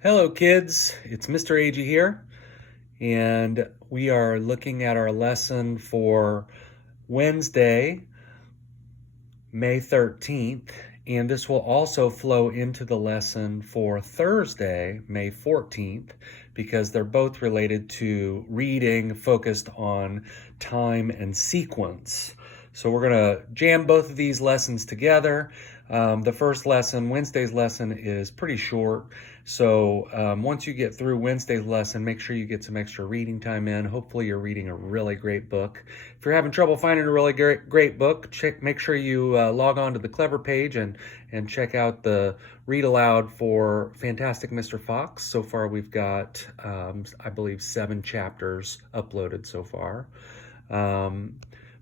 Hello, kids. It's Mr. Agee here, and we are looking at our lesson for Wednesday, May 13th, and this will also flow into the lesson for Thursday, May 14th, because they're both related to reading focused on time and sequence. So we're going to jam both of these lessons together. The first lesson, Wednesday's lesson, is pretty short. So once you get through Wednesday's lesson, make sure you get some extra reading time in. Hopefully you're reading a really great book. If you're having trouble finding a really great book, make sure you log on to the Clever page and check out the read aloud for Fantastic Mr. Fox. So far we've got, I believe, 7 chapters uploaded so far.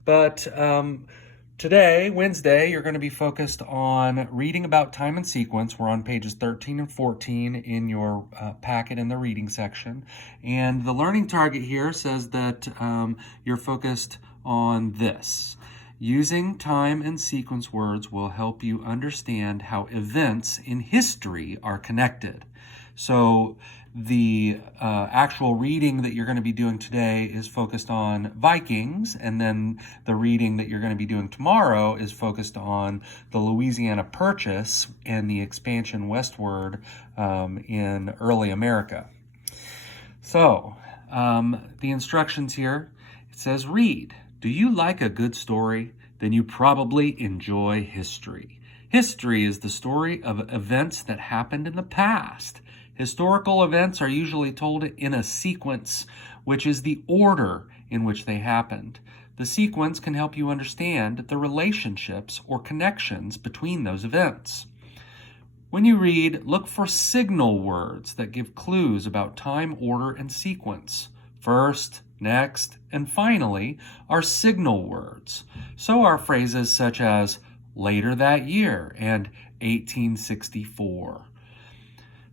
But today, Wednesday, you're going to be focused on reading about time and sequence. We're on pages 13 and 14 in your packet in the reading section. And the learning target here says that you're focused on this. Using time and sequence words will help you understand how events in history are connected. So the actual reading that you're going to be doing today is focused on Vikings, and then the reading that you're going to be doing tomorrow is focused on the Louisiana Purchase and the expansion westward in early America. So the instructions here, it says read. Do you like a good story? Then you probably enjoy history. History is the story of events that happened in the past. Historical events are usually told in a sequence, which is the order in which they happened. The sequence can help you understand the relationships or connections between those events. When you read, look for signal words that give clues about time, order, and sequence. First, next, and finally are signal words. So are phrases such as later that year and 1864.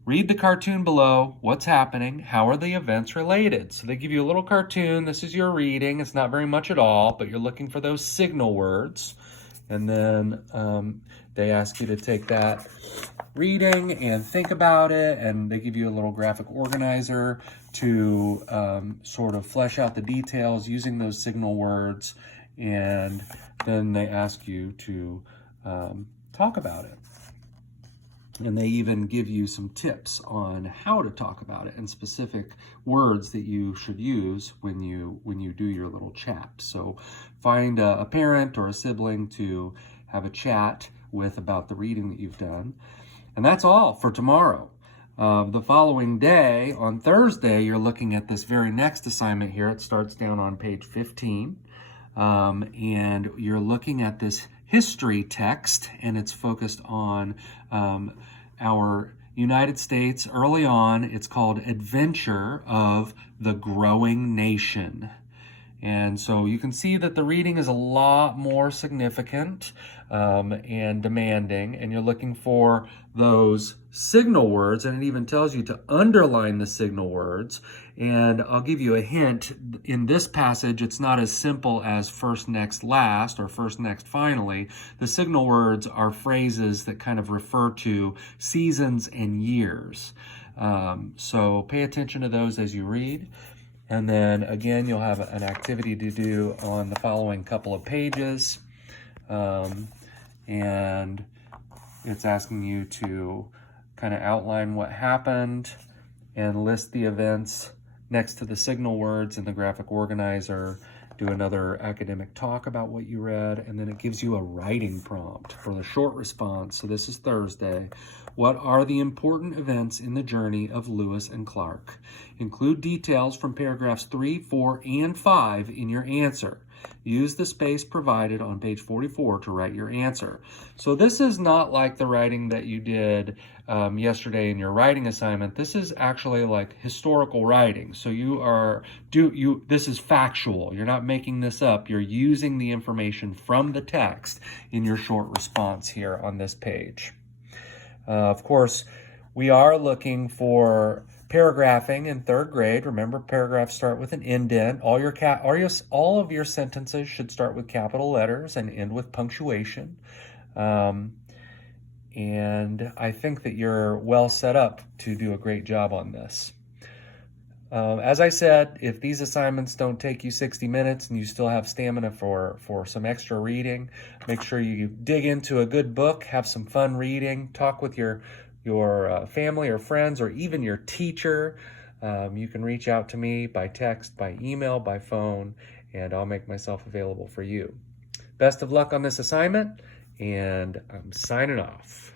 Read the cartoon below. What's happening? How are the events related? So they give you a little cartoon. This is your reading. It's not very much at all, but you're looking for those signal words. And then they ask you to take that reading and think about it. And they give you a little graphic organizer to sort of flesh out the details using those signal words. And then they ask you to talk about it. And they even give you some tips on how to talk about it and specific words that you should use when you do your little chat. So find a parent or a sibling to have a chat with about the reading that you've done. And that's all for tomorrow. The following day, on Thursday, you're looking at this very next assignment here. It starts down on page 15. And you're looking at this history text, and it's focused on our United States early on. It's called Adventure of the Growing Nation. And so you can see that the reading is a lot more significant and demanding, and you're looking for those signal words, and it even tells you to underline the signal words. And I'll give you a hint. In this passage, it's not as simple as first, next, last, or first, next, finally. The signal words are phrases that kind of refer to seasons and years. So pay attention to those as you read. And then again, you'll have an activity to do on the following couple of pages. And it's asking you to kind of outline what happened and list the events next to the signal words in the graphic organizer. Do another academic talk about what you read, and then it gives you a writing prompt for the short response. So this is Thursday. What are the important events in the journey of Lewis and Clark? Include details from paragraphs 3, 4, and 5 in your answer. Use the space provided on page 44 to write your answer. So this is not like the writing that you did yesterday in your writing assignment. This is actually like historical writing. So this is factual. You're not making this up. You're using the information from the text in your short response here on this page. Of course, we are looking for paragraphing in third grade. Remember, paragraphs start with an indent. All of your sentences should start with capital letters and end with punctuation. and I think that you're well set up to do a great job on this. As I said, if these assignments don't take you 60 minutes and you still have stamina for some extra reading, make sure you dig into a good book, have some fun reading, talk with your family or friends or even your teacher. You can reach out to me by text, by email, by phone, and I'll make myself available for you. Best of luck on this assignment, and I'm signing off.